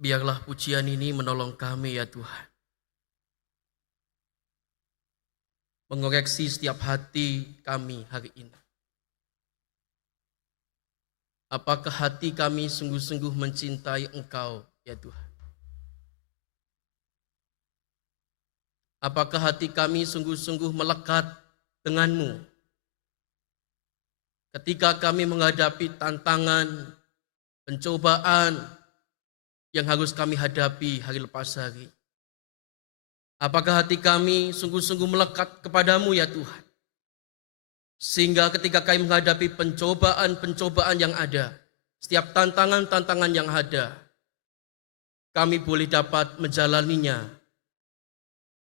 Biarlah pujian ini menolong kami ya Tuhan. Mengoreksi setiap hati kami hari ini. Apakah hati kami sungguh-sungguh mencintai Engkau ya Tuhan? Apakah hati kami sungguh-sungguh melekat dengan-Mu? Ketika kami menghadapi tantangan, pencobaan yang harus kami hadapi hari lepas hari. Apakah hati kami sungguh-sungguh melekat kepadamu ya Tuhan? Sehingga ketika kami menghadapi pencobaan-pencobaan yang ada, setiap tantangan-tantangan yang ada, kami boleh dapat menjalaninya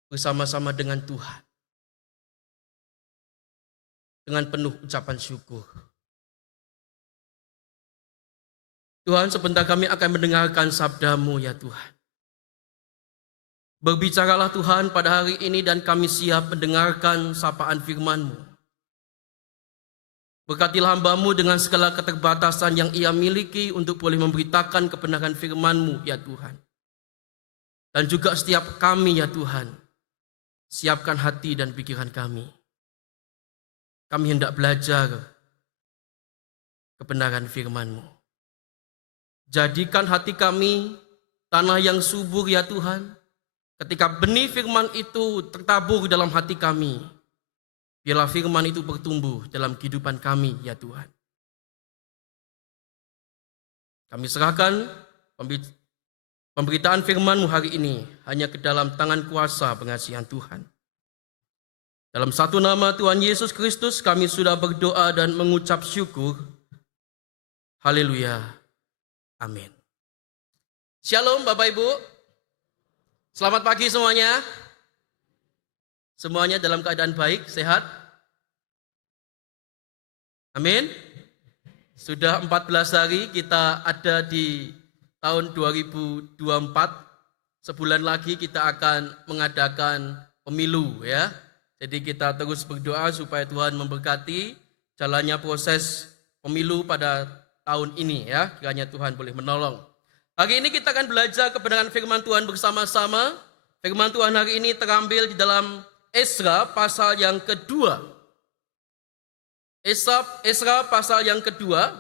bersama-sama dengan Tuhan. Dengan penuh ucapan syukur. Tuhan, sebentar kami akan mendengarkan sabda-Mu ya Tuhan. Berbicaralah Tuhan pada hari ini dan kami siap mendengarkan sapaan firman-Mu. Berkatilah hamba-Mu dengan segala keterbatasan yang ia miliki untuk boleh memberitakan kebenaran firman-Mu ya Tuhan. Dan juga setiap kami ya Tuhan, siapkan hati dan pikiran kami. Kami hendak belajar kebenaran firman-Mu. Jadikan hati kami tanah yang subur ya Tuhan. Ketika benih firman itu tertabur dalam hati kami, biarlah firman itu bertumbuh dalam kehidupan kami ya Tuhan. Kami serahkan pemberitaan firman-Mu hari ini hanya ke dalam tangan kuasa pengasihan Tuhan. Dalam satu nama Tuhan Yesus Kristus kami sudah berdoa dan mengucap syukur. Haleluya. Amin. Shalom Bapak Ibu. Selamat pagi semuanya. Semuanya dalam keadaan baik, sehat? Amin. Sudah 14 hari kita ada di tahun 2024. Sebulan lagi kita akan mengadakan pemilu ya. Jadi kita terus berdoa supaya Tuhan memberkati jalannya proses pemilu pada tahun ini ya. Kiranya Tuhan boleh menolong. Hari ini kita akan belajar kebenaran firman Tuhan bersama-sama. Firman Tuhan hari ini terambil di dalam Esra pasal yang kedua. Esra pasal yang kedua.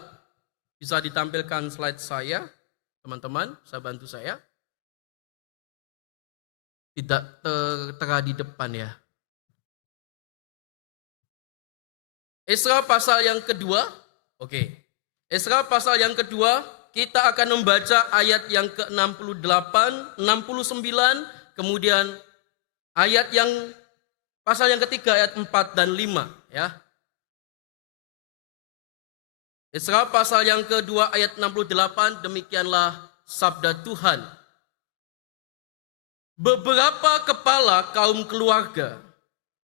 Bisa ditampilkan slide saya, teman-teman, bisa bantu saya. Tidak tertera di depan ya. Esra pasal yang kedua. Oke. Esra pasal yang kedua, kita akan membaca ayat yang ke-68, 69, kemudian ayat yang pasal yang ketiga ayat 4 dan 5 ya. Esra pasal yang kedua ayat 68, demikianlah sabda Tuhan. Beberapa kepala kaum keluarga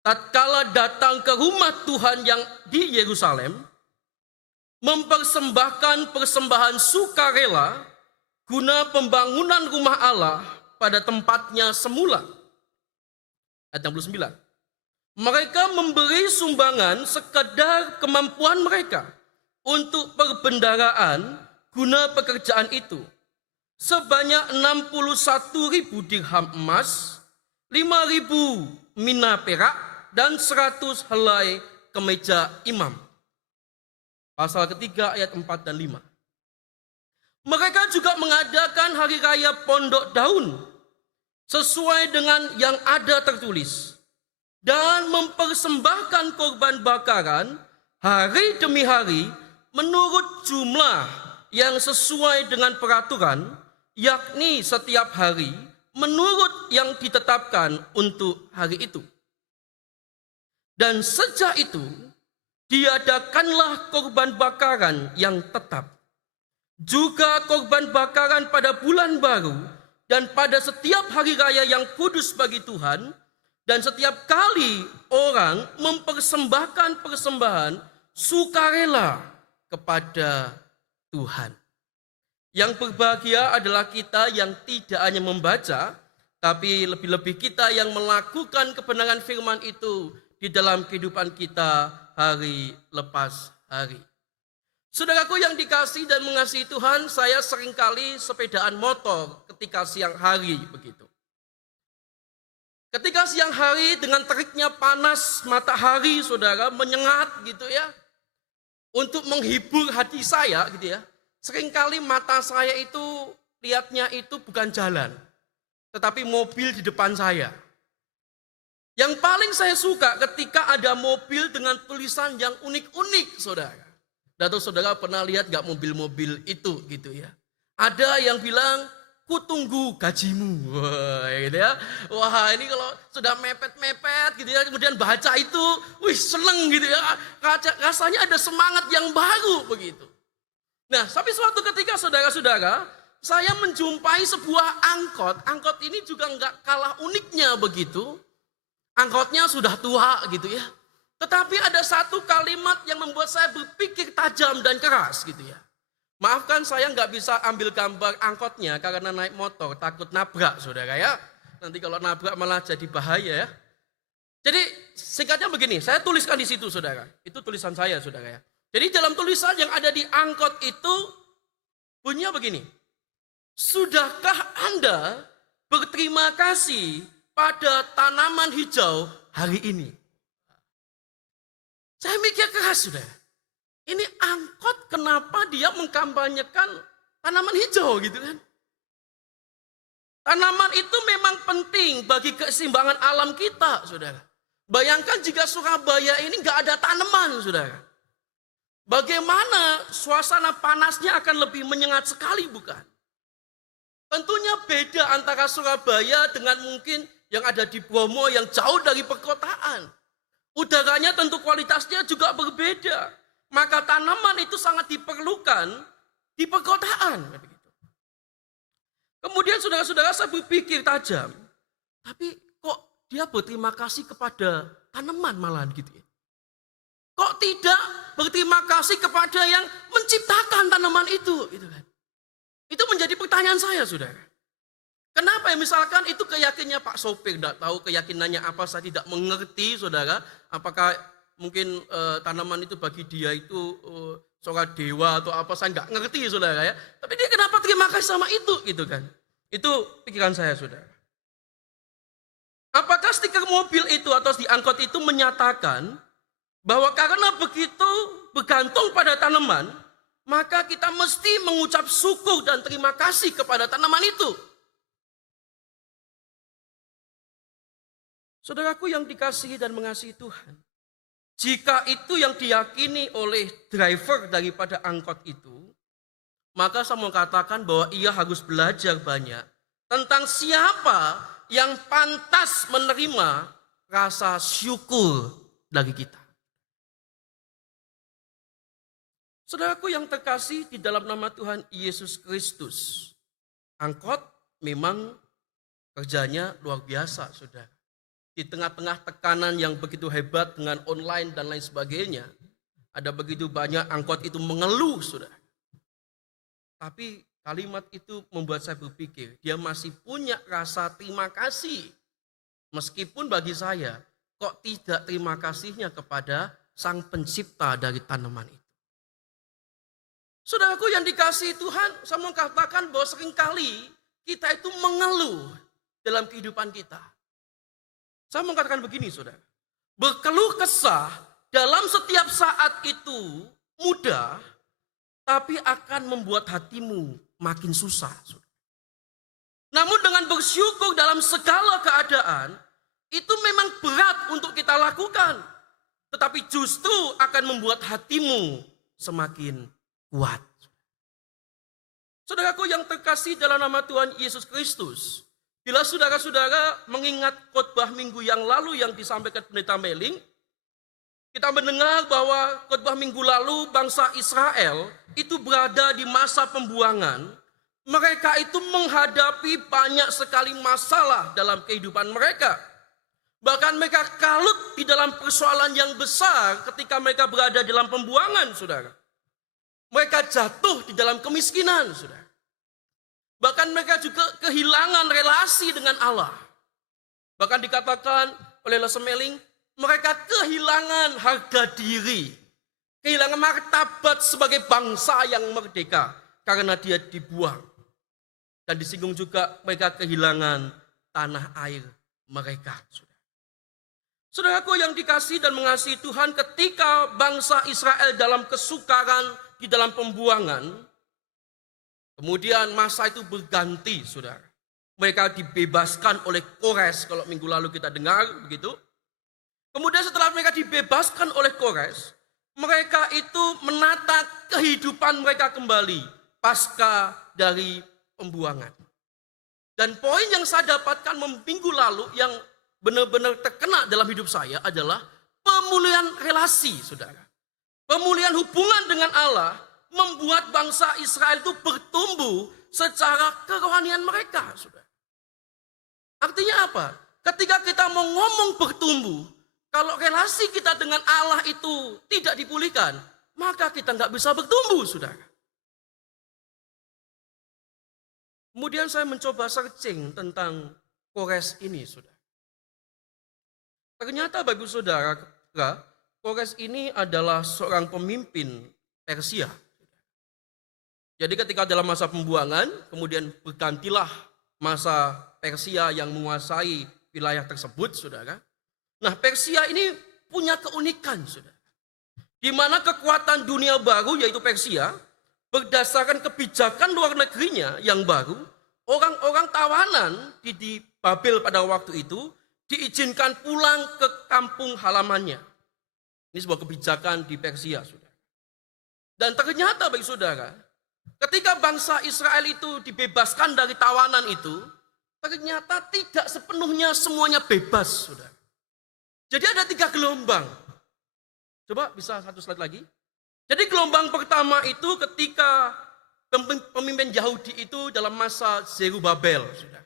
tatkala datang ke rumah Tuhan yang di Yerusalem, mempersembahkan persembahan sukarela guna pembangunan rumah Allah pada tempatnya semula. Ayat 69. Mereka memberi sumbangan sekedar kemampuan mereka untuk perbendaharaan guna pekerjaan itu. Sebanyak 61.000 dirham emas, 5.000 mina perak, dan 100 helai kemeja imam. Pasal ketiga ayat 4 dan 5. Mereka juga mengadakan hari raya pondok daun sesuai dengan yang ada tertulis dan mempersembahkan korban bakaran hari demi hari menurut jumlah yang sesuai dengan peraturan, yakni setiap hari menurut yang ditetapkan untuk hari itu. Dan sejak itu diadakanlah korban bakaran yang tetap. Juga korban bakaran pada bulan baru dan pada setiap hari raya yang kudus bagi Tuhan. Dan setiap kali orang mempersembahkan persembahan sukarela kepada Tuhan. Yang berbahagia adalah kita yang tidak hanya membaca, tapi lebih-lebih kita yang melakukan kebenaran firman itu di dalam kehidupan kita hari lepas hari. Saudaraku yang dikasihi dan mengasihi Tuhan, saya seringkali sepedaan motor ketika siang hari begitu. Ketika siang hari dengan teriknya panas matahari, saudara, menyengat gitu ya. Untuk menghibur hati saya gitu ya. Seringkali mata saya itu lihatnya itu bukan jalan, tetapi mobil di depan saya. Yang paling saya suka ketika ada mobil dengan tulisan yang unik-unik, saudara. Atau saudara pernah lihat gak mobil-mobil itu gitu ya. Ada yang bilang, ku tunggu gajimu. Wah, gitu ya. Wah, ini kalau sudah mepet-mepet gitu ya, kemudian baca itu, wih seneng gitu ya. Rasanya ada semangat yang baru begitu. Nah, tapi suatu ketika saudara-saudara, saya menjumpai sebuah angkot. Angkot ini juga nggak kalah uniknya begitu. Angkotnya sudah tua gitu ya. Tetapi ada satu kalimat yang membuat saya berpikir tajam dan keras gitu ya. Maafkan saya nggak bisa ambil gambar angkotnya karena naik motor, takut nabrak saudara ya. Nanti kalau nabrak malah jadi bahaya ya. Jadi singkatnya begini, saya tuliskan di situ saudara. Itu tulisan saya saudara ya. Jadi dalam tulisan yang ada di angkot itu bunyinya begini. Sudahkah Anda berterima kasih pada tanaman hijau hari ini? Saya mikir keras saudara. Ini angkot kenapa dia mengkampanyekan tanaman hijau gitu kan. Tanaman itu memang penting bagi keseimbangan alam kita saudara. Bayangkan jika Surabaya ini nggak ada tanaman saudara. Bagaimana suasana panasnya akan lebih menyengat sekali bukan? Tentunya beda antara Surabaya dengan mungkin yang ada di Bromo yang jauh dari perkotaan. Udaranya tentu kualitasnya juga berbeda. Maka tanaman itu sangat diperlukan di perkotaan. Kemudian saudara-saudara saya berpikir tajam. Tapi kok dia berterima kasih kepada tanaman malahan gitu ya. Kok tidak berterima kasih kepada yang menciptakan tanaman itu. Gitu kan. Itu menjadi pertanyaan saya saudara. Kenapa ya misalkan itu keyakinannya Pak sopir. Tidak tahu keyakinannya apa, saya tidak mengerti saudara. Apakah mungkin tanaman itu bagi dia itu seorang dewa atau apa, saya nggak ngerti saudara ya. Tapi dia kenapa terima kasih sama itu gitu kan. Itu pikiran saya saudara. Apakah stiker mobil itu atau di angkot itu menyatakan bahwa karena begitu bergantung pada tanaman, maka kita mesti mengucap syukur dan terima kasih kepada tanaman itu. Saudaraku yang dikasihi dan mengasihi Tuhan, jika itu yang diyakini oleh driver daripada angkot itu, maka saya mau katakan bahwa ia harus belajar banyak tentang siapa yang pantas menerima rasa syukur dari kita. Saudaraku yang terkasih di dalam nama Tuhan Yesus Kristus, angkot memang kerjanya luar biasa, saudara. Di tengah-tengah tekanan yang begitu hebat dengan online dan lain sebagainya, ada begitu banyak angkot itu mengeluh, saudara. Tapi kalimat itu membuat saya berpikir, dia masih punya rasa terima kasih. Meskipun bagi saya, kok tidak terima kasihnya kepada Sang Pencipta dari tanaman itu. Saudaraku yang dikasihi Tuhan, saya mau katakan bahwa seringkali kita itu mengeluh dalam kehidupan kita. Saya mau katakan begini saudara, berkeluh kesah dalam setiap saat itu mudah, tapi akan membuat hatimu makin susah. Saudara. Namun dengan bersyukur dalam segala keadaan, itu memang berat untuk kita lakukan. Tetapi justru akan membuat hatimu semakin kuat. Saudaraku yang terkasih dalam nama Tuhan Yesus Kristus, bila saudara-saudara mengingat khotbah minggu yang lalu yang disampaikan Pendeta Meling, kita mendengar bahwa khotbah minggu lalu bangsa Israel itu berada di masa pembuangan. Mereka itu menghadapi banyak sekali masalah dalam kehidupan mereka. Bahkan mereka kalut di dalam persoalan yang besar ketika mereka berada dalam pembuangan, saudara. Mereka jatuh di dalam kemiskinan, saudara. Bahkan mereka juga kehilangan relasi dengan Allah. Bahkan dikatakan oleh Lesemeling, mereka kehilangan harga diri. Kehilangan martabat sebagai bangsa yang merdeka karena dia dibuang. Dan disinggung juga mereka kehilangan tanah air mereka. Saudaraku yang dikasihi dan mengasihi Tuhan, ketika bangsa Israel dalam kesukaran di dalam pembuangan, kemudian masa itu berganti, saudara. Mereka dibebaskan oleh Kores, kalau minggu lalu kita dengar begitu. Kemudian setelah mereka dibebaskan oleh Kores, mereka itu menata kehidupan mereka kembali pasca dari pembuangan. Dan poin yang saya dapatkan minggu lalu yang benar-benar terkena dalam hidup saya adalah pemulihan relasi, saudara. Pemulihan hubungan dengan Allah membuat bangsa Israel itu bertumbuh secara kerohanian mereka, saudara. Artinya apa? Ketika kita mau ngomong bertumbuh, kalau relasi kita dengan Allah itu tidak dipulihkan, maka kita nggak bisa bertumbuh, saudara. Kemudian saya mencoba searching tentang Kores ini, saudara. Ternyata bagi saudara, Kores ini adalah seorang pemimpin Persia. Jadi ketika dalam masa pembuangan, kemudian bergantilah masa Persia yang menguasai wilayah tersebut, saudara. Nah, Persia ini punya keunikan, saudara. Di mana kekuatan dunia baru, yaitu Persia, berdasarkan kebijakan luar negerinya yang baru, orang-orang tawanan di Babel pada waktu itu diizinkan pulang ke kampung halamannya. Ini sebuah kebijakan di Persia, saudara. Dan ternyata bagi saudara, ketika bangsa Israel itu dibebaskan dari tawanan itu, ternyata tidak sepenuhnya semuanya bebas, saudara. Jadi ada 3 gelombang. Coba bisa satu slide lagi. Jadi gelombang pertama itu ketika pemimpin Yahudi itu dalam masa Zerubabel, saudara.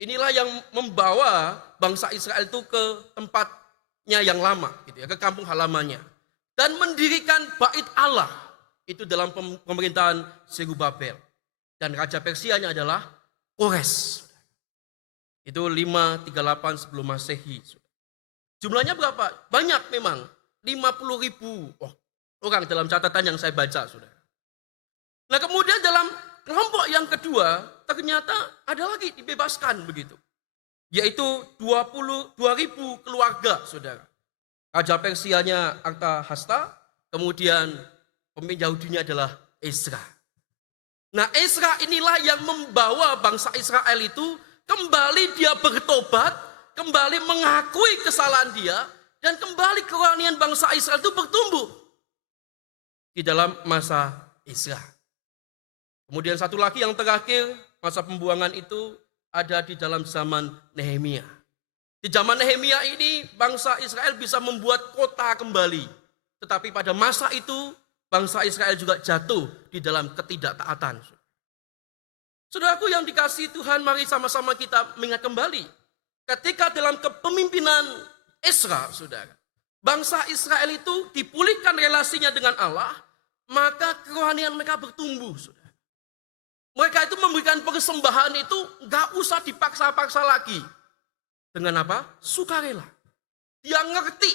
Inilah yang membawa bangsa Israel itu ke tempatnya yang lama, gitu ya, ke kampung halamannya. Dan mendirikan bait Allah. Itu dalam pemerintahan Zerubabel. Dan raja Persianya adalah Kores. Itu 538 sebelum Masehi. Jumlahnya berapa? Banyak memang. 50.000 orang dalam catatan yang saya baca, saudara. Nah kemudian dalam kelompok yang kedua, ternyata ada lagi dibebaskan begitu. Yaitu 22.000 keluarga, saudara. Raja Persianya Artahasta, kemudian pemimpin Yahudinya adalah Ezra. Nah Ezra inilah yang membawa bangsa Israel itu kembali dia bertobat, kembali mengakui kesalahan dia, dan kembali kerohanian bangsa Israel itu bertumbuh di dalam masa Ezra. Kemudian satu lagi yang terakhir, masa pembuangan itu ada di dalam zaman Nehemia. Di zaman Nehemia ini bangsa Israel bisa membuat kota kembali. Tetapi pada masa itu bangsa Israel juga jatuh di dalam ketidaktaatan. Saudaraku yang dikasihi Tuhan, mari sama-sama kita mengingat kembali. Ketika dalam kepemimpinan Ezra, saudara, bangsa Israel itu dipulihkan relasinya dengan Allah, maka kerohanian mereka bertumbuh, saudara. Mereka itu memberikan persembahan itu gak usah dipaksa-paksa lagi. Dengan apa? Sukarela. Dia ngerti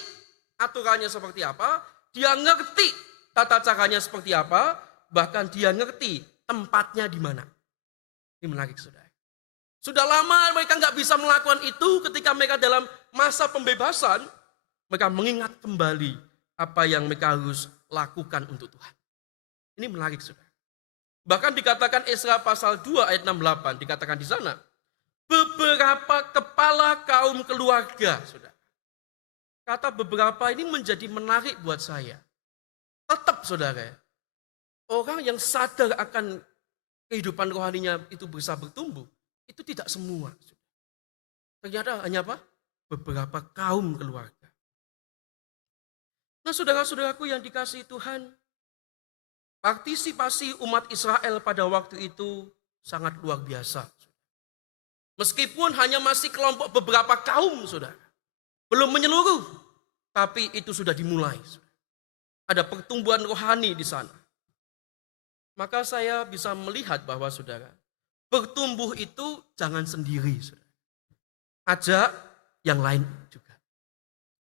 aturannya seperti apa, dia ngerti tata caranya seperti apa, bahkan dia ngerti tempatnya di mana. Ini menarik, saudara. Sudah lama mereka nggak bisa melakukan itu, ketika mereka dalam masa pembebasan, mereka mengingat kembali apa yang mereka harus lakukan untuk Tuhan. Ini menarik, saudara. Bahkan dikatakan Ezra pasal 2 ayat 68, dikatakan di sana, beberapa kepala kaum keluarga, saudara. Kata beberapa ini menjadi menarik buat saya. Tetap, saudara, orang yang sadar akan kehidupan rohaninya itu bisa bertumbuh, itu tidak semua. Ternyata hanya apa? Beberapa kaum keluarga. Nah, saudara-saudaraku yang dikasihi Tuhan, partisipasi umat Israel pada waktu itu sangat luar biasa. Meskipun hanya masih kelompok beberapa kaum, saudara. Belum menyeluruh, tapi itu sudah dimulai. Ada pertumbuhan rohani di sana. Maka saya bisa melihat bahwa saudara, bertumbuh itu jangan sendiri, saudara. Ajak yang lain juga.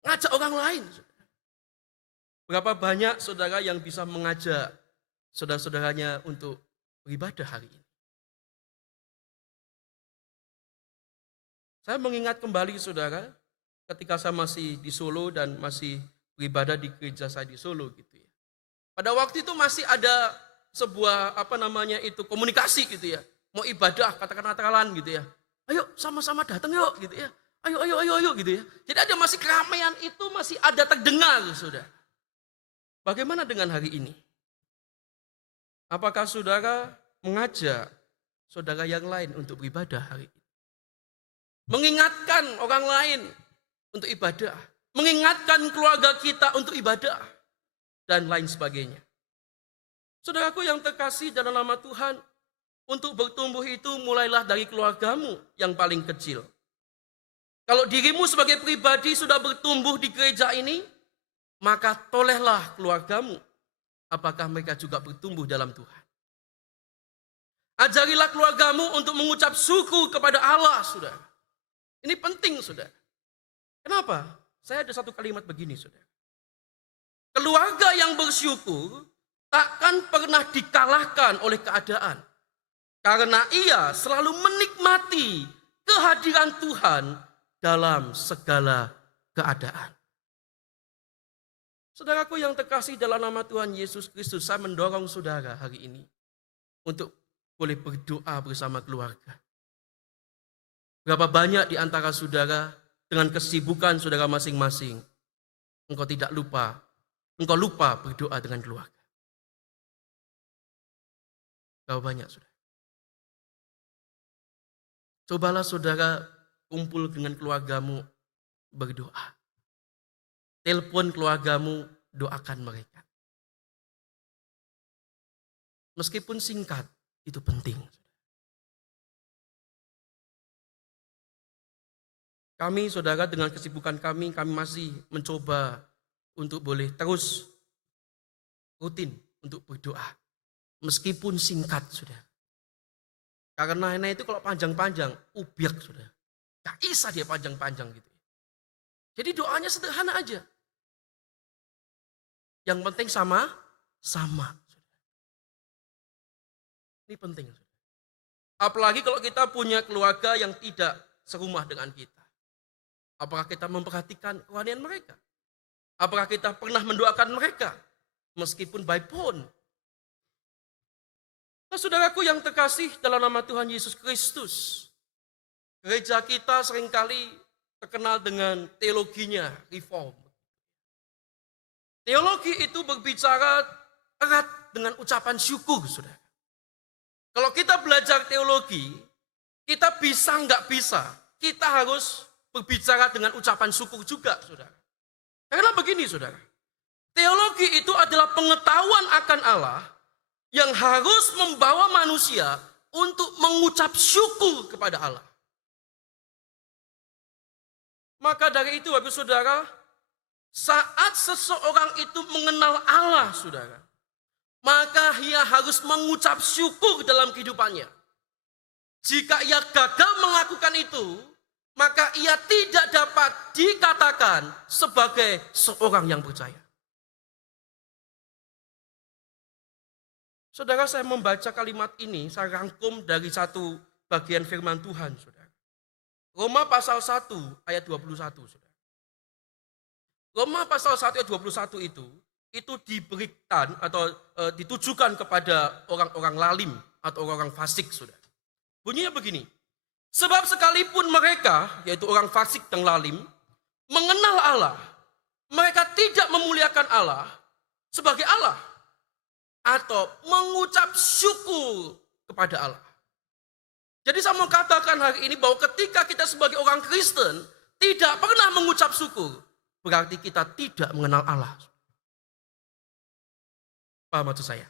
Ngajak orang lain, saudara. Berapa banyak saudara yang bisa mengajak saudara-saudaranya untuk beribadah hari ini. Saya mengingat kembali saudara, ketika saya masih di Solo dan masih beribadah di gereja saya di Solo gitu ya. Pada waktu itu masih ada sebuah komunikasi gitu ya. Mau ibadah katakan gitu ya. Ayo sama-sama datang yuk gitu ya. Ayo gitu ya. Jadi ada masih keramaian itu masih ada terdengar saudara. Bagaimana dengan hari ini? Apakah saudara mengajak saudara yang lain untuk beribadah hari ini? Mengingatkan orang lain untuk ibadah. Mengingatkan keluarga kita untuk ibadah. Dan lain sebagainya. Saudaraku yang terkasih dalam nama Tuhan, untuk bertumbuh itu mulailah dari keluargamu yang paling kecil. Kalau dirimu sebagai pribadi sudah bertumbuh di gereja ini, maka tolehlah keluargamu. Apakah mereka juga bertumbuh dalam Tuhan? Ajarilah keluargamu untuk mengucap syukur kepada Allah, saudara. Ini penting, saudara. Kenapa? Saya ada satu kalimat begini, saudara. Keluarga yang bersyukur takkan pernah dikalahkan oleh keadaan. Karena ia selalu menikmati kehadiran Tuhan dalam segala keadaan. Saudaraku yang terkasih dalam nama Tuhan Yesus Kristus, saya mendorong saudara hari ini untuk boleh berdoa bersama keluarga. Berapa banyak di antara saudara dengan kesibukan saudara masing-masing, engkau lupa berdoa dengan keluarga. Berapa banyak saudara? Cobalah saudara kumpul dengan keluargamu berdoa. Telepon keluargamu, doakan mereka. Meskipun singkat, itu penting. Kami saudara dengan kesibukan kami masih mencoba untuk boleh terus rutin untuk berdoa. Meskipun singkat saudara. Karena nenek itu kalau panjang-panjang, ubiak saudara. Gak bisa dia panjang-panjang gitu. Jadi doanya sederhana aja. Yang penting sama. Ini penting. Apalagi kalau kita punya keluarga yang tidak serumah dengan kita. Apakah kita memperhatikan kerohanian mereka? Apakah kita pernah mendoakan mereka? Meskipun by phone. Nah, saudaraku yang terkasih dalam nama Tuhan Yesus Kristus. Gereja kita seringkali terkenal dengan teologinya reform. Teologi itu berbicara erat dengan ucapan syukur, saudara. Kalau kita belajar teologi, kita bisa nggak bisa, kita harus berbicara dengan ucapan syukur juga, saudara. Karena begini, saudara. Teologi itu adalah pengetahuan akan Allah yang harus membawa manusia untuk mengucap syukur kepada Allah. Maka dari itu, Bapak Saudara, saat seseorang itu mengenal Allah, saudara, maka ia harus mengucap syukur dalam kehidupannya. Jika ia gagal melakukan itu, maka ia tidak dapat dikatakan sebagai seorang yang percaya. Saudara, saya membaca kalimat ini, saya rangkum dari satu bagian firman Tuhan, saudara. Roma pasal 1 ayat 21, saudara. Roma pasal 1 ayat 21 itu diberikan atau ditujukan kepada orang-orang lalim atau orang fasik, saudara. Bunyinya begini, sebab sekalipun mereka, yaitu orang fasik dan lalim, mengenal Allah, mereka tidak memuliakan Allah sebagai Allah atau mengucap syukur kepada Allah. Jadi saya mau katakan hari ini bahwa ketika kita sebagai orang Kristen tidak pernah mengucap syukur, berarti kita tidak mengenal Allah. Paham maksud saya?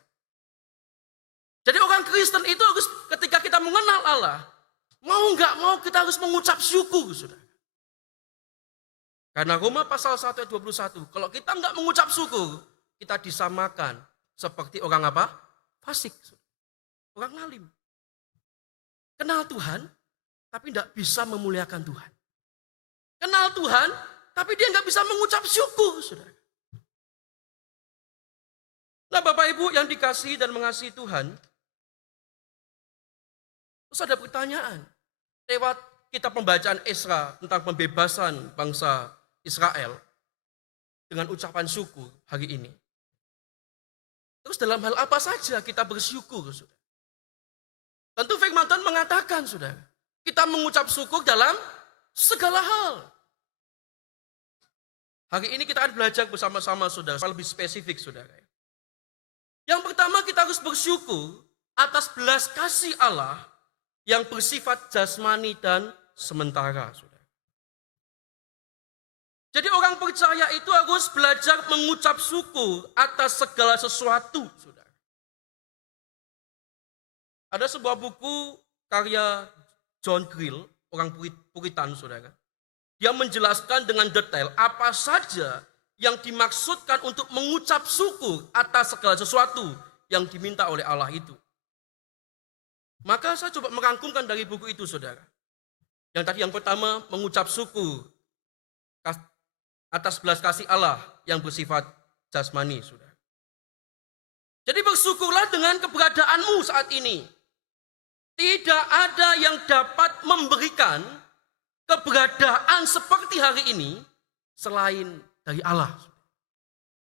Jadi orang Kristen itu harus ketika kita mengenal Allah, mau nggak mau kita harus mengucap syukur, saudara. Karena Roma pasal 1 ayat 21, kalau kita nggak mengucap syukur, kita disamakan seperti orang apa? Fasik. Orang alim. Kenal Tuhan, tapi tidak bisa memuliakan Tuhan. Kenal Tuhan, tapi dia nggak bisa mengucap syukur, saudara. Nah, Bapak Ibu yang dikasihi dan mengasihi Tuhan, terus ada pertanyaan. Lewat kita pembacaan Esra tentang pembebasan bangsa Israel dengan ucapan syukur hari ini. Terus dalam hal apa saja kita bersyukur, saudara? Tentu firman Tuhan mengatakan, saudara, kita mengucap syukur dalam segala hal. Hari ini kita akan belajar bersama-sama, saudara, lebih spesifik, saudara. Yang pertama, kita harus bersyukur atas belas kasih Allah yang bersifat jasmani dan sementara, saudara. Jadi orang percaya itu harus belajar mengucap syukur atas segala sesuatu, saudara. Ada sebuah buku karya John Gill, orang Puritan, saudara. Dia menjelaskan dengan detail apa saja yang dimaksudkan untuk mengucap syukur atas segala sesuatu yang diminta oleh Allah itu. Maka saya coba merangkumkan dari buku itu, saudara. Yang tadi yang pertama, mengucap syukur atas belas kasih Allah yang bersifat jasmani, saudara. Jadi bersyukurlah dengan keberadaanmu saat ini. Tidak ada yang dapat memberikan keberadaan seperti hari ini selain dari Allah.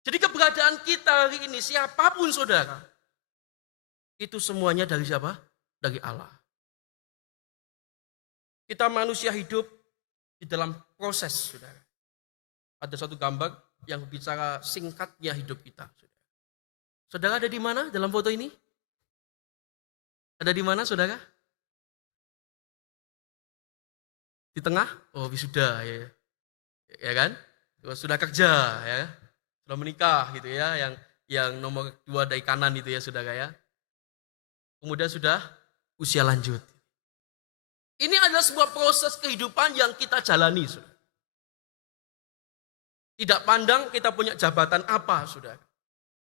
Jadi keberadaan kita hari ini, siapapun saudara, itu semuanya dari siapa? Dari Allah. Kita manusia hidup di dalam proses, saudara. Ada satu gambar yang bicara singkatnya hidup kita. Saudara ada di mana dalam foto ini? Ada di mana, saudara? Di tengah? Oh, wisuda, ya kan? Sudah kerja, ya, sudah menikah, gitu ya. Yang nomor 2 dari kanan itu ya, saudara ya. Kemudian sudah usia lanjut. Ini adalah sebuah proses kehidupan yang kita jalani, saudara. Tidak pandang kita punya jabatan apa, saudara.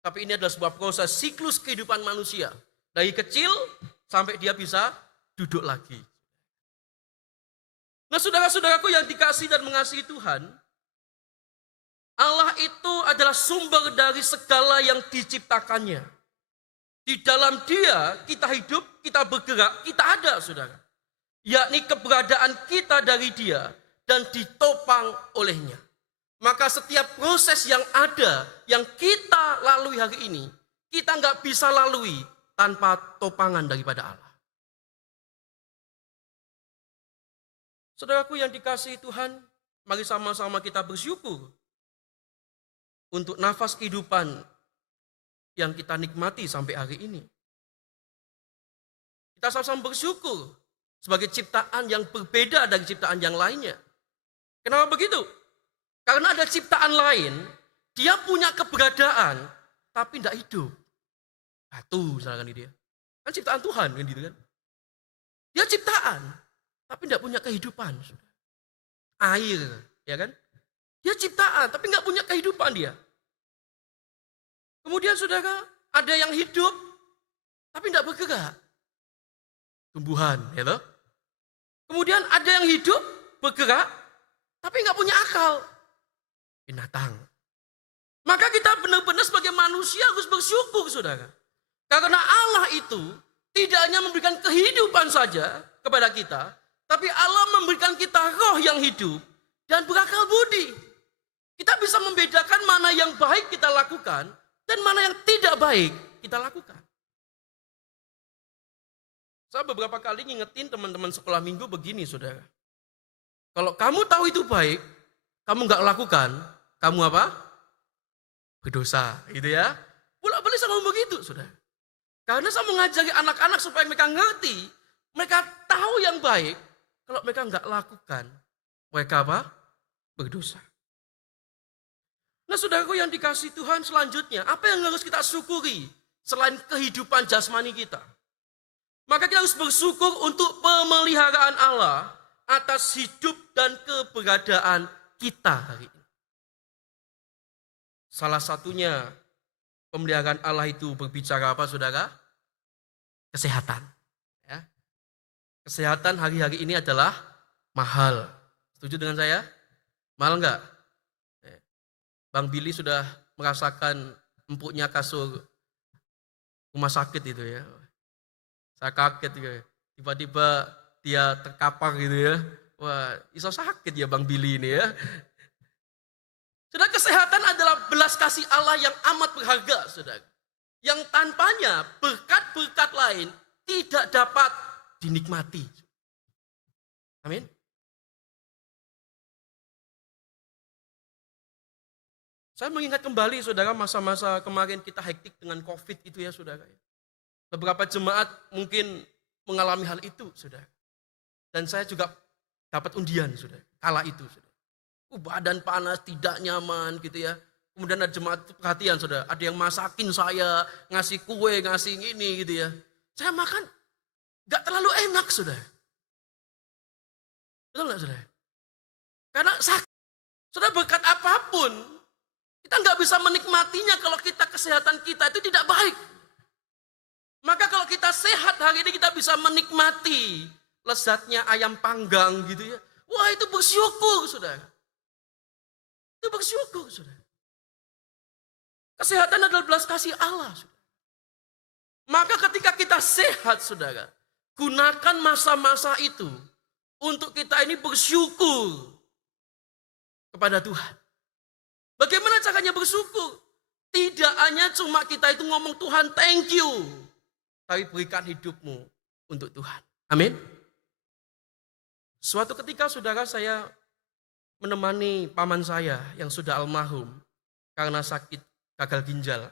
Tapi ini adalah sebuah proses siklus kehidupan manusia. Dari kecil sampai dia bisa duduk lagi. Nah, saudara-saudaraku yang dikasihi dan mengasihi Tuhan, Allah itu adalah sumber dari segala yang diciptakannya. Di dalam Dia kita hidup, kita bergerak, kita ada, saudara. Yakni keberadaan kita dari Dia dan ditopang olehnya. Maka setiap proses yang ada, yang kita lalui hari ini, kita nggak bisa lalui tanpa topangan daripada Allah. Saudaraku yang dikasihi Tuhan, mari sama-sama kita bersyukur untuk nafas kehidupan yang kita nikmati sampai hari ini. Kita sama-sama bersyukur sebagai ciptaan yang berbeda dari ciptaan yang lainnya. Kenapa begitu? Karena ada ciptaan lain, dia punya keberadaan, tapi tidak hidup. Batu misalkan dia. Kan ciptaan Tuhan kan gitu kan. Dia ciptaan, tapi tidak punya kehidupan. Air, ya kan? Dia ciptaan, tapi nggak punya kehidupan dia. Kemudian saudara, ada yang hidup, tapi tidak bergerak. Tumbuhan, ya toh? Kemudian ada yang hidup, bergerak, tapi nggak punya akal. Binatang. Maka kita benar-benar sebagai manusia harus bersyukur, saudara. Karena Allah itu tidak hanya memberikan kehidupan saja kepada kita, tapi Allah memberikan kita roh yang hidup dan berakal budi. Kita bisa membedakan mana yang baik kita lakukan dan mana yang tidak baik kita lakukan. Saya beberapa kali ngingetin teman-teman sekolah minggu begini, saudara. Kalau kamu tahu itu baik, kamu nggak lakukan, kamu apa? Berdosa, gitu ya. Bolak-balik saya ngomong begitu, saudara. Karena saya mengajari anak-anak supaya mereka ngerti, mereka tahu yang baik. Kalau mereka nggak lakukan, mereka apa? Berdosa. Nah, saudaraku yang dikasihi Tuhan, selanjutnya, apa yang harus kita syukuri selain kehidupan jasmani kita? Maka kita harus bersyukur untuk pemeliharaan Allah atas hidup dan keberadaan kita hari ini. Salah satunya pemeliharaan Allah itu berbicara apa, saudara? Kesehatan. Ya. Kesehatan hari-hari ini adalah mahal. Setuju dengan saya? Mahal enggak? Bang Billy sudah merasakan empuknya kasur rumah sakit itu ya. Saya kaget ya. Tiba-tiba dia terkapar gitu ya. Wah, iso sakit ya Bang Billy ini ya. Saudara, kesehatan adalah belas kasih Allah yang amat berharga, saudara. Yang tanpanya berkat-berkat lain tidak dapat dinikmati. Amin. Saya mengingat kembali saudara masa-masa kemarin kita hektik dengan COVID itu ya saudara. Beberapa jemaat mungkin mengalami hal itu saudara. Dan saya juga dapat undian saudara, kala itu saudara. Badan panas, tidak nyaman gitu ya. Kemudian ada jemaat perhatian saudara, ada yang masakin saya, ngasih kue, ngasih ini gitu ya. Saya makan gak terlalu enak saudara. Betul gak saudara? Karena sakit. Saudara, berkat apapun, kita gak bisa menikmatinya kalau kita kesehatan kita itu tidak baik. Maka kalau kita sehat hari ini kita bisa menikmati lezatnya ayam panggang gitu ya. Wah, itu bersyukur saudara. Itu bersyukur saudara. Kesehatan adalah belas kasih Allah saudara. Maka ketika kita sehat saudara, gunakan masa-masa itu untuk kita ini bersyukur kepada Tuhan. Bagaimana caranya bersyukur? Tidak hanya cuma kita itu ngomong Tuhan thank you, tapi berikan hidupmu untuk Tuhan. Amin. Suatu ketika saudara, saya menemani paman saya yang sudah almarhum karena sakit gagal ginjal.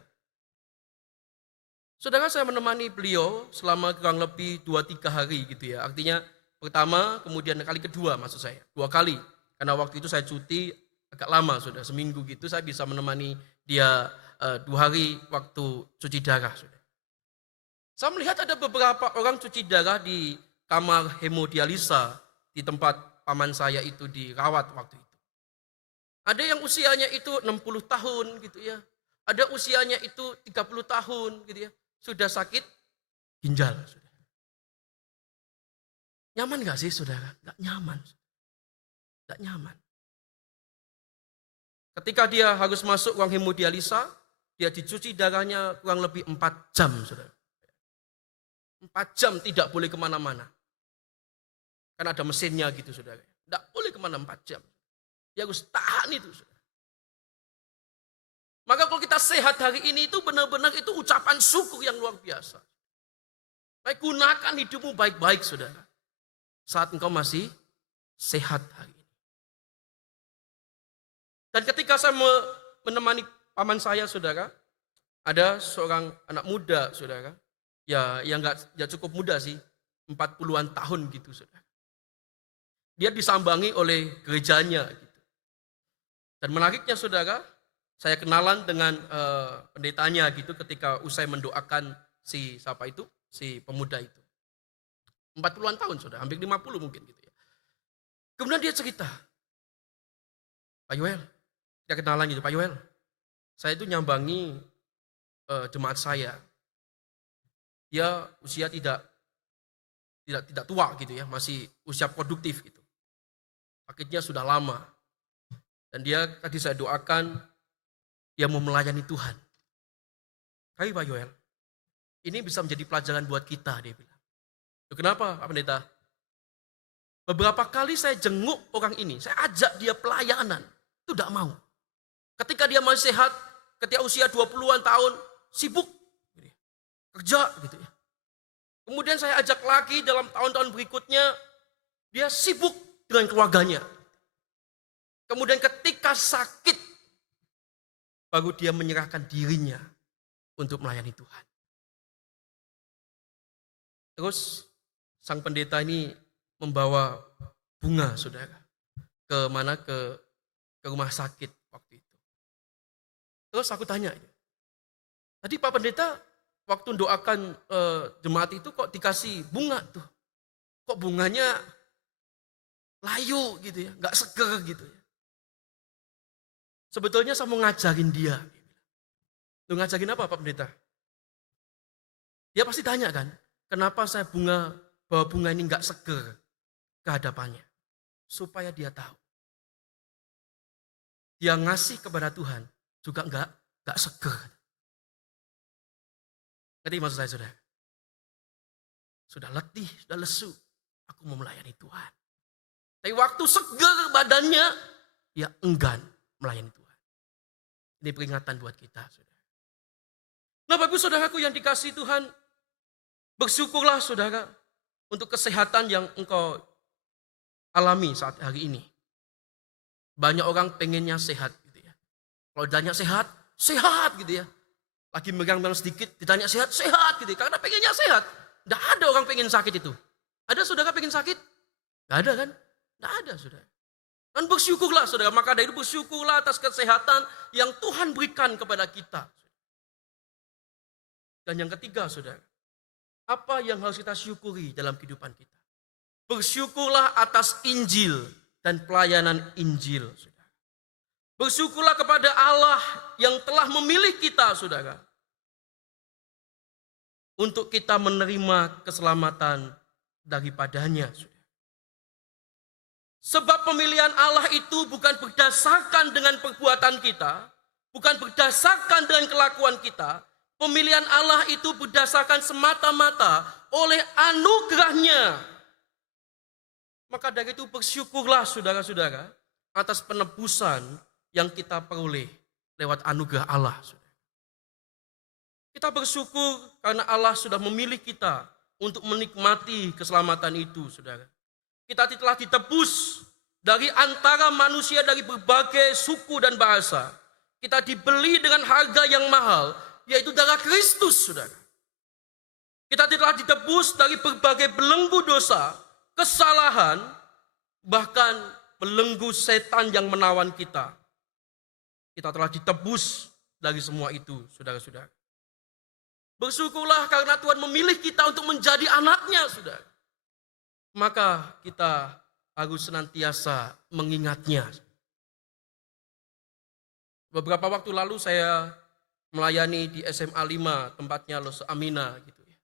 Saudara, saya menemani beliau selama kurang lebih 2-3 hari gitu ya. Artinya pertama, kemudian kali kedua maksud saya. 2 kali. Karena waktu itu saya cuti agak lama sudah, seminggu gitu saya bisa menemani dia 2 hari waktu cuci darah. Sudah. Saya melihat ada beberapa orang cuci darah di kamar hemodialisa di tempat paman saya itu dirawat waktu itu. Ada yang usianya itu 60 tahun gitu ya. Ada usianya itu 30 tahun gitu ya. Sudah sakit ginjal. Sudah. Nyaman gak sih saudara? Gak nyaman. Gak nyaman. Ketika dia harus masuk ruang hemodialisa, dia dicuci darahnya kurang lebih 4 jam saudara. 4 jam tidak boleh kemana-mana. Karena ada mesinnya gitu saudara. Tidak boleh kemana 4 jam. Dia harus tahan itu saudara. Maka kalau kita sehat hari ini itu benar-benar itu ucapan syukur yang luar biasa. Baik, gunakan hidupmu baik-baik saudara. Saat engkau masih sehat hari ini. Dan ketika saya menemani paman saya saudara, ada seorang anak muda saudara. Ya yang gak cukup muda sih, 40-an tahun gitu saudara. Dia disambangi oleh gerejanya gitu. Dan menariknya saudara, saya kenalan dengan pendetanya gitu ketika usai mendoakan si pemuda itu. 40-an tahun saudara, hampir 50 mungkin gitu ya. Kemudian dia cerita, Pak Yoel, kita kenalan gitu, Pak Yoel, saya itu nyambangi jemaat saya. Dia usia tidak tua gitu ya, masih usia produktif gitu. Sakitnya sudah lama. Dan dia tadi saya doakan, dia mau melayani Tuhan. Tapi Pak Yoel, ini bisa menjadi pelajaran buat kita, dia bilang. Kenapa Pak Pendeta? Beberapa kali saya jenguk orang ini, saya ajak dia pelayanan, itu tidak mau. Ketika dia masih sehat, ketika usia 20-an tahun, sibuk, kerja gitu ya. Kemudian saya ajak lagi dalam tahun-tahun berikutnya, dia sibuk dengan keluarganya. Kemudian ketika sakit, baru dia menyerahkan dirinya untuk melayani Tuhan. Terus sang pendeta ini membawa bunga saudara ke rumah sakit waktu itu. Terus aku tanya, tadi Pak Pendeta waktu doakan jemaat itu kok dikasih bunga tuh? Kok bunganya layu gitu ya, nggak seger gitu ya? Sebetulnya saya mau ngajarin dia. Lu ngajarin apa Pak Pendeta? Dia pasti tanya kan, kenapa saya bawa bunga ini nggak seger ke hadapannya? Supaya dia tahu. Dia ngasih kepada Tuhan juga nggak seger. Ngerti maksud saya saudara? Sudah letih, sudah lesu. Aku mau melayani Tuhan. Tapi waktu seger badannya, dia enggan melayani Tuhan. Ini peringatan buat kita, saudara. Nah, Bapak saudaraku yang dikasihi Tuhan, bersyukurlah saudara untuk kesehatan yang engkau alami saat hari ini. Banyak orang pengennya sehat gitu ya. Kalau ditanya sehat, sehat gitu ya. Lagi megang-megang sedikit, ditanya sehat, sehat gitu ya. Karena pengennya sehat. Tidak ada orang pengen sakit itu. Ada saudara pengen sakit? Tidak ada kan? Tidak ada saudara. Dan bersyukurlah saudara, maka dari itu bersyukurlah atas kesehatan yang Tuhan berikan kepada kita. Dan yang ketiga saudara, apa yang harus kita syukuri dalam kehidupan kita? Bersyukurlah atas Injil dan pelayanan Injil, saudara. Bersyukurlah kepada Allah yang telah memilih kita, saudara, untuk kita menerima keselamatan daripadanya, saudara. Sebab pemilihan Allah itu bukan berdasarkan dengan perbuatan kita, bukan berdasarkan dengan kelakuan kita. Pemilihan Allah itu berdasarkan semata-mata oleh anugerahnya. Maka dari itu bersyukurlah saudara-saudara atas penebusan yang kita peroleh lewat anugerah Allah. Saudara. Kita bersyukur karena Allah sudah memilih kita untuk menikmati keselamatan itu, saudara. Kita telah ditebus dari antara manusia dari berbagai suku dan bahasa. Kita dibeli dengan harga yang mahal, yaitu darah Kristus, saudara. Kita telah ditebus dari berbagai belenggu dosa, kesalahan, bahkan belenggu setan yang menawan kita. Kita telah ditebus dari semua itu, saudara-saudara. Bersyukurlah karena Tuhan memilih kita untuk menjadi anaknya, saudara. Maka kita harus senantiasa mengingatnya. Beberapa waktu lalu saya melayani di SMA 5, tempatnya Los Amina gitu ya.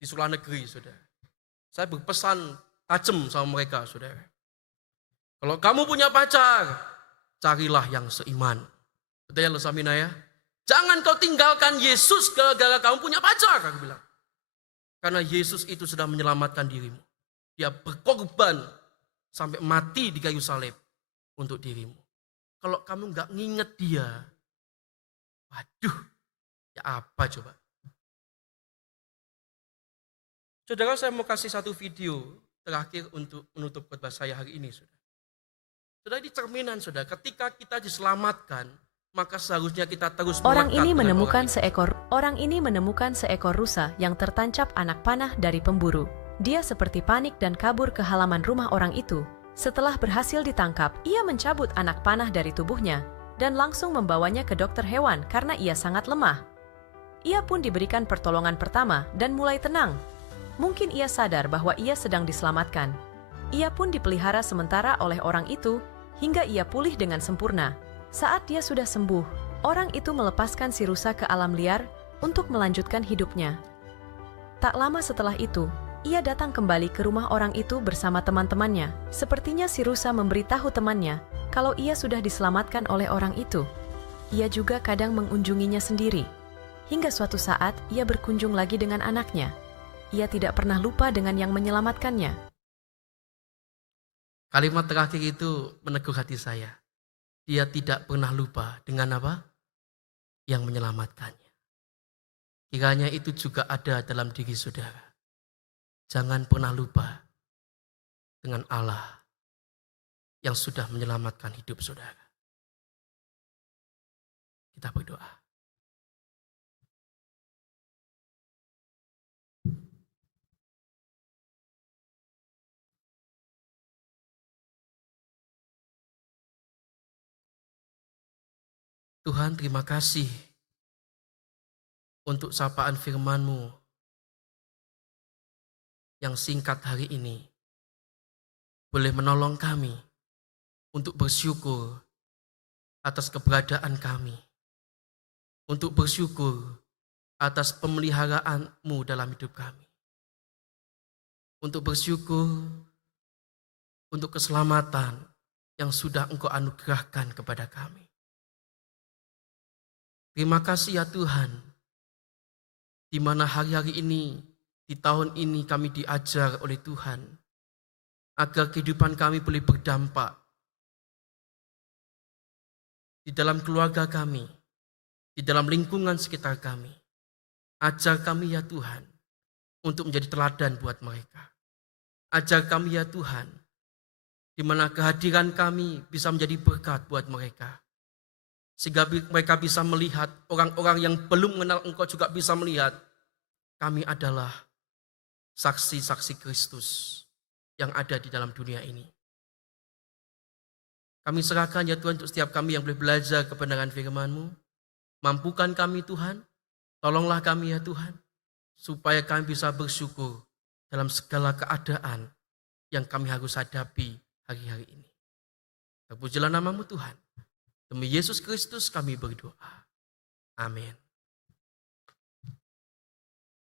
Di sekolah negeri, saudara. Saya berpesan tajam sama mereka, saudara. Kalau kamu punya pacar, carilah yang seiman. Betul ya Los Amina ya? Jangan kau tinggalkan Yesus gara-gara kamu punya pacar, aku bilang. Karena Yesus itu sudah menyelamatkan dirimu. Dia berkorban sampai mati di kayu salib untuk dirimu. Kalau kamu nggak nginget dia, waduh, ya apa coba? Saudara, saya mau kasih satu video terakhir untuk menutup khotbah saya hari ini, saudara. Saudara, di cerminan, saudara, ketika kita diselamatkan, maka seharusnya kita terus Orang ini dengan menemukan seekor rusa yang tertancap anak panah dari pemburu. Dia seperti panik dan kabur ke halaman rumah orang itu. Setelah berhasil ditangkap, ia mencabut anak panah dari tubuhnya dan langsung membawanya ke dokter hewan karena ia sangat lemah. Ia pun diberikan pertolongan pertama dan mulai tenang. Mungkin ia sadar bahwa ia sedang diselamatkan. Ia pun dipelihara sementara oleh orang itu hingga ia pulih dengan sempurna. Saat dia sudah sembuh, orang itu melepaskan si rusa ke alam liar untuk melanjutkan hidupnya. Tak lama setelah itu, ia datang kembali ke rumah orang itu bersama teman-temannya. Sepertinya si rusa memberitahu temannya kalau ia sudah diselamatkan oleh orang itu. Ia juga kadang mengunjunginya sendiri. Hingga suatu saat, ia berkunjung lagi dengan anaknya. Ia tidak pernah lupa dengan yang menyelamatkannya. Kalimat terakhir itu meneguh hati saya. Dia tidak pernah lupa dengan apa? Yang menyelamatkannya. Kiranya itu juga ada dalam diri saudara. Jangan pernah lupa dengan Allah yang sudah menyelamatkan hidup saudara. Kita berdoa. Tuhan, terima kasih untuk sapaan firman-Mu yang singkat hari ini boleh menolong kami untuk bersyukur atas keberadaan kami, untuk bersyukur atas pemeliharaan-Mu dalam hidup kami, untuk bersyukur untuk keselamatan yang sudah Engkau anugerahkan kepada kami. Terima kasih ya Tuhan, di mana hari-hari ini, di tahun ini kami diajar oleh Tuhan, agar kehidupan kami boleh berdampak di dalam keluarga kami, di dalam lingkungan sekitar kami. Ajar kami ya Tuhan, untuk menjadi teladan buat mereka. Ajar kami ya Tuhan, di mana kehadiran kami bisa menjadi berkat buat mereka. Sehingga mereka bisa melihat, orang-orang yang belum mengenal Engkau juga bisa melihat, kami adalah saksi-saksi Kristus yang ada di dalam dunia ini. Kami serahkan ya Tuhan untuk setiap kami yang boleh belajar kebenaran firman-Mu. Mampukan kami Tuhan, tolonglah kami ya Tuhan, supaya kami bisa bersyukur dalam segala keadaan yang kami harus hadapi hari-hari ini. Terpujilah nama-Mu Tuhan. Demi Yesus Kristus kami berdoa. Amin.